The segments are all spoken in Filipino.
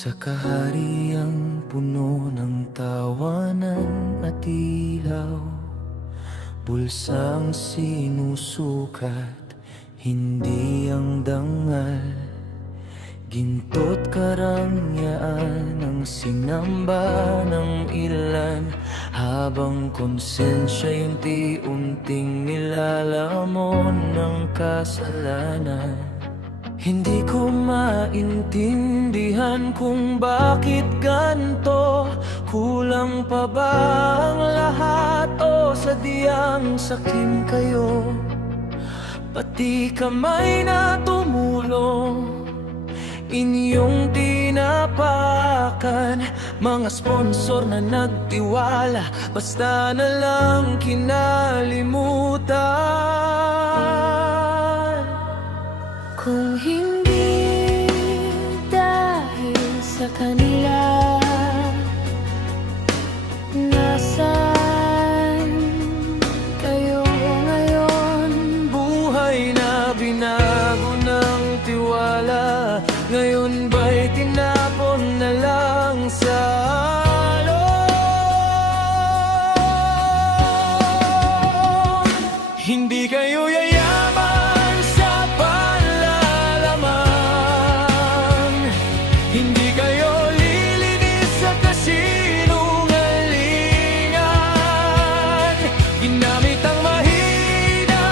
Sa kahariang puno ng tawanan at ilaw, bulsang sinusukat, hindi ang dangal. Ginto't karangyaan ang sinamba ng ilan, habang konsensya'y unti-unting nilalamon ng kasalanan. Hindi ko maintindihan kung bakit ganto. Kulang pa ba ang lahat o sadyang sakim kayo? Pati kamay na tumulong, inyong tinapakan. Mga sponsor na nagtiwala, basta na lang kinalimutan. Kung hindi dahil sa kanila, nasaan kayo ngayon? Buhay na binago ng tiwala, ngayon ba'y tinapon na lang sa alon? Hindi kayo yayaman sa panlalamang, hindi kayo lilinis sa kasinungalingan. Ginamit ang mahina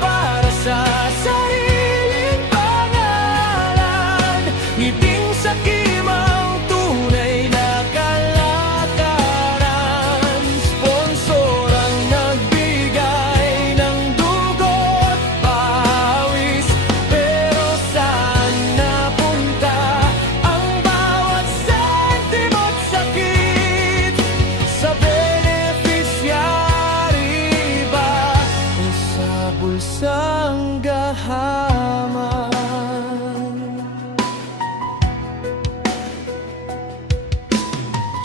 para sa sariling pangalan, ngiting sakim ang tunay na kalakaran. Sponsor ang nagbigay ng dugo't pawis, pero saan napunta ang bawat sentimo't sakit? Sa beneficiary ba o sa bulsang gahaman?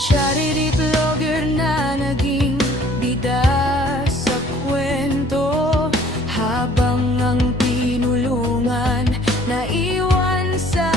Charity vlogger na naging bida sa kwento, habang ang tinulungan naiwan sa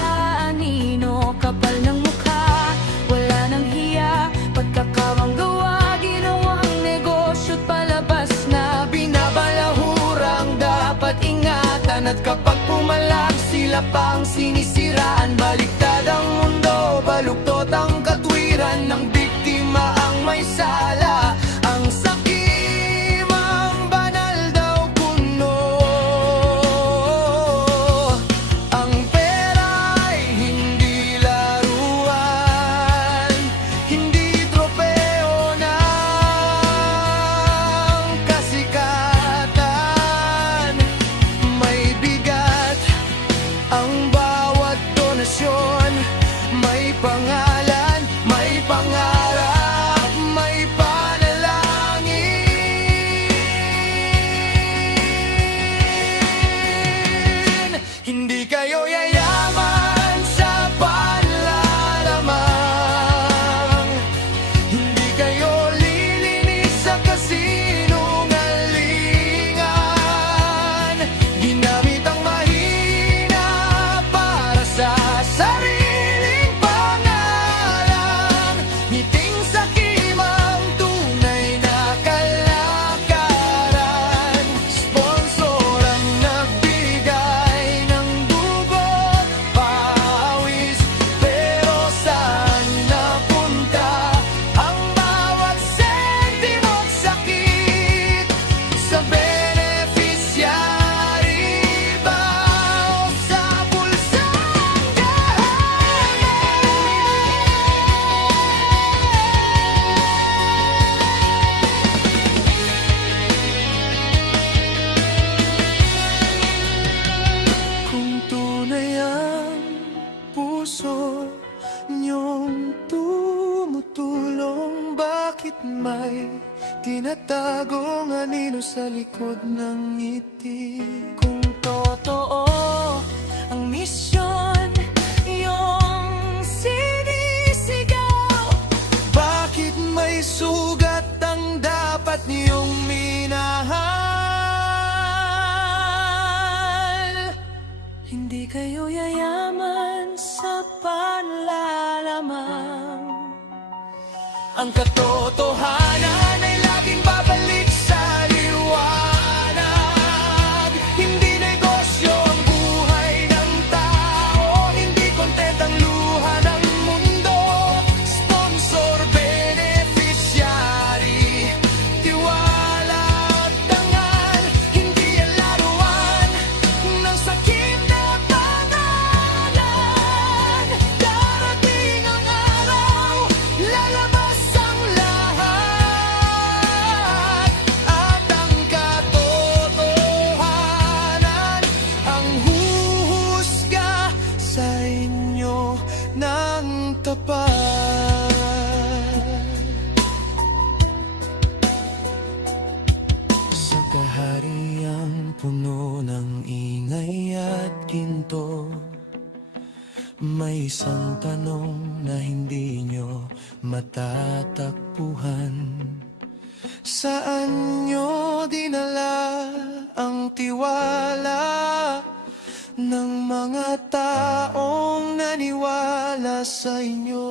anino. Kapal ng mukha, wala nang hiya, pagkakawang gawa, ginawang negosyo't palabas na binabalahurang dapat ingatan. At kapag pumalag, sila pang sinisiraan. Baliktad ang mundo, baluktot ang katwiran, ng biktima ang may sala. Ang sakim ang banal daw puno, ang pera'y hindi laruan, hindi tropeo ng kasikatan. May bigat ang bawat donasyon, may pangalan, may pangarap, may panalangin. Hindi kayo yayaman sa panlalamang, hindi kayo lilinis sa kasinungalingan. Ginamit ang mahina para sa sariling pangalan, ngiting sakim ang tunay na kalakaran. Sponsor ang nagbigay ng dugo't pawis, pero saan napunta ang bawat sentimo't sakit? Sa beneficiary ba o sa bulsang gahaman? Kung tunay ang puso niyong tumutulong, bakit may tinatagong anino sa likod ng ngiti? Kung totoo ang misyon iyong sinisigaw, bakit may sugat ang dapat niyong minahal? Hindi kayo yayaman sa panlalamang, Ang katotohanan ay laging babalik sa liwanag. Hindi negosyo ang buhay ng tao, hindi kontent ang luha ng mundo. Sponsor, beneficiary, tiwala at dangal, hindi yan laruan ng sakit na pangalan. Darating ang araw, lalabas ang lahat, at ang katotohanan ang huhusga sa inyo ng tapat. Sa kahariang puno ng ingay at ginto, may isang tanong na hindi nyo matatakbuhan. Saan nyo dinala ang tiwala ng mga taong naniwala sa inyo?